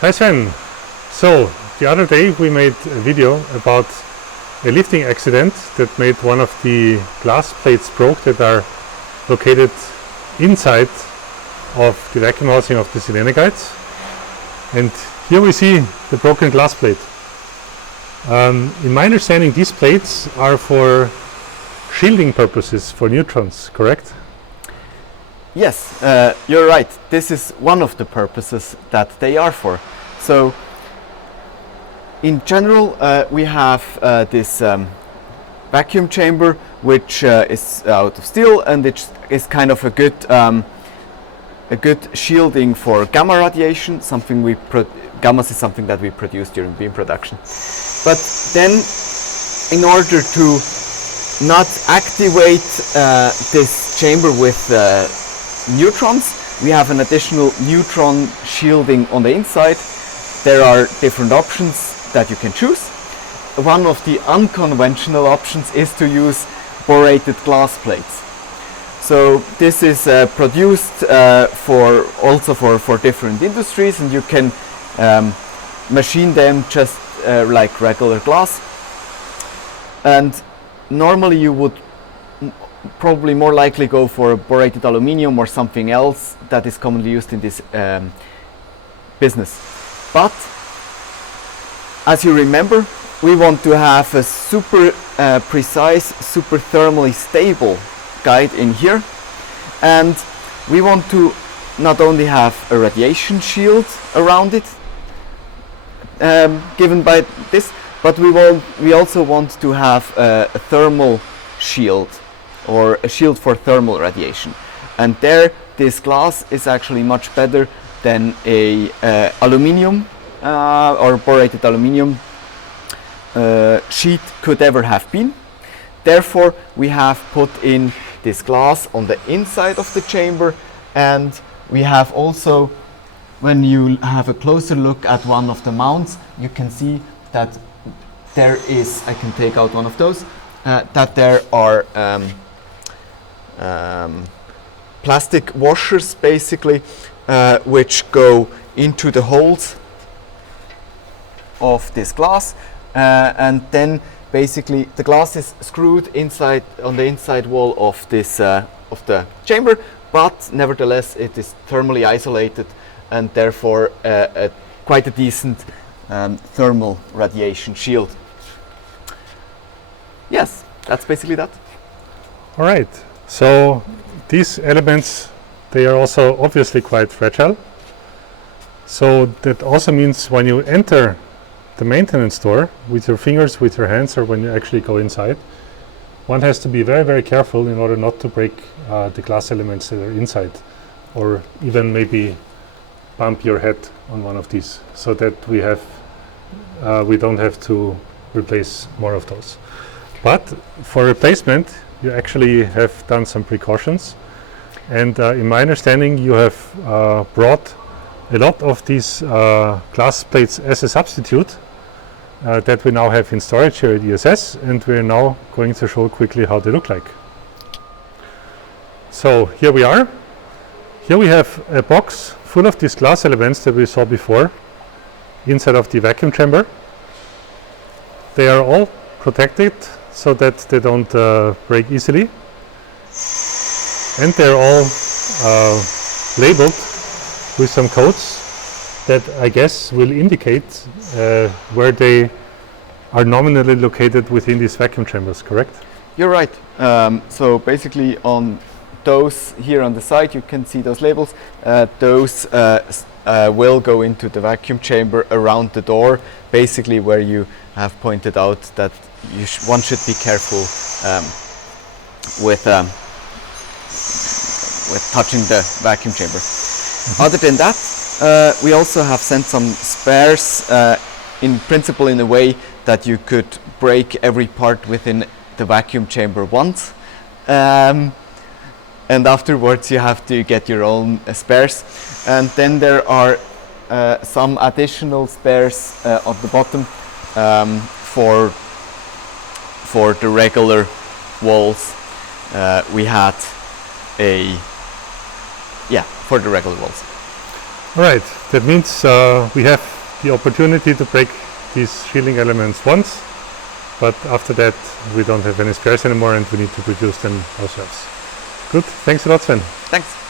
Hi Sven. So the other day we made a video about a lifting accident that made one of the glass plates broke that are located inside of the vacuum housing of the Selene guides. And here we see the broken glass plate. In my understanding, these plates are for shielding purposes for neutrons, correct? Yes, you're right. This is one of the purposes that they are for. So, in general, we have this vacuum chamber, which is out of steel, and it is kind of a good shielding for gamma radiation. Gammas is something that we produce during beam production. But then, in order to not activate this chamber with neutrons, we have an additional neutron shielding on the inside. There are different options that you can choose. One of the unconventional options is to use borated glass plates. So this is produced for different industries, and you can machine them just like regular glass. And normally you would probably more likely go for borated aluminium or something else that is commonly used in this business. But as you remember, we want to have a super precise, super thermally stable guide in here, and we want to not only have a radiation shield around it given by this, but we also want to have a thermal shield, or a shield for thermal radiation. And there, this glass is actually much better than a aluminium or borated aluminium sheet could ever have been. Therefore, we have put in this glass on the inside of the chamber, and we have also, when you have a closer look at one of the mounts, you can see that there is, I can take out one of those, that there are plastic washers basically, which go into the holes of this glass, and then basically the glass is screwed inside on the inside wall of this of the chamber, but nevertheless it is thermally isolated, and therefore quite a decent thermal radiation shield. Yes, that's basically that. All right. So these elements, they are also obviously quite fragile. So that also means when you enter the maintenance store with your fingers, with your hands, or when you actually go inside, one has to be very, very careful in order not to break the glass elements that are inside, or even maybe bump your head on one of these, so that we don't have to replace more of those. But for replacement, you actually have done some precautions, and in my understanding, you have brought a lot of these glass plates as a substitute that we now have in storage here at ESS, and we're now going to show quickly how they look like. So here we are. Here we have a box full of these glass elements that we saw before inside of the vacuum chamber. They are all protected so that they don't break easily, and they're all labeled with some codes that I guess will indicate where they are nominally located within these vacuum chambers, correct? You're right. So basically on those here on the side, you can see those labels. Those will go into the vacuum chamber around the door, basically where you have pointed out that one should be careful with touching the vacuum chamber. Other than that, we also have sent some spares, in principle in a way that you could break every part within the vacuum chamber once, and afterwards you have to get your own spares. And then there are some additional spares on the bottom for the regular walls. We had for the regular walls. All right. That means we have the opportunity to break these shielding elements once, but after that we don't have any spares anymore and we need to produce them ourselves. Good, thanks a lot, Sven. Thanks.